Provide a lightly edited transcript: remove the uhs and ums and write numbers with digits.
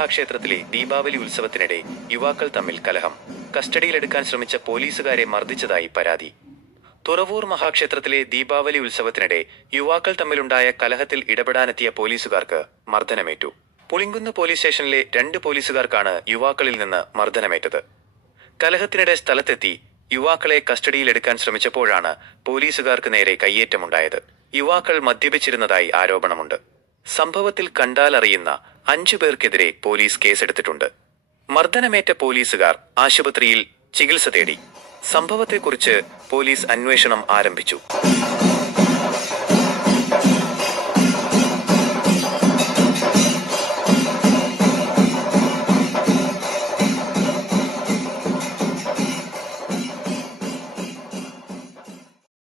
മഹാക്ഷേത്രത്തിലെ ദീപാവലി ഉത്സവത്തിനിടെ യുവാക്കൾ തമ്മിൽ കലഹം. കസ്റ്റഡിയിലെടുക്കാൻ ശ്രമിച്ച പോലീസുകാരെ മർദ്ദിച്ചതായി പരാതി. തുറവൂർ മഹാക്ഷേത്രത്തിലെ ദീപാവലി ഉത്സവത്തിനിടെ യുവാക്കൾ തമ്മിലുണ്ടായ കലഹത്തിൽ ഇടപെടാനെത്തിയ പോലീസുകാർക്ക് മർദ്ദനമേറ്റു. പുളിങ്കുന്ന് പോലീസ് സ്റ്റേഷനിലെ 2 പോലീസുകാർക്കാണ് യുവാക്കളിൽ നിന്ന് മർദ്ദനമേറ്റത്. കലഹത്തിനിടെ സ്ഥലത്തെത്തി യുവാക്കളെ കസ്റ്റഡിയിലെടുക്കാൻ ശ്രമിച്ചപ്പോഴാണ് പോലീസുകാർക്ക് നേരെ കയ്യേറ്റമുണ്ടായത്. യുവാക്കൾ മദ്യപിച്ചിരുന്നതായി ആരോപണമുണ്ട്. സംഭവത്തിൽ കണ്ടാലറിയുന്ന 5 പേർക്കെതിരെ പോലീസ് കേസെടുത്തിട്ടുണ്ട്. മർദ്ദനമേറ്റ പോലീസുകാർ ആശുപത്രിയിൽ ചികിത്സ തേടി. സംഭവത്തെക്കുറിച്ച് പോലീസ് അന്വേഷണം ആരംഭിച്ചു.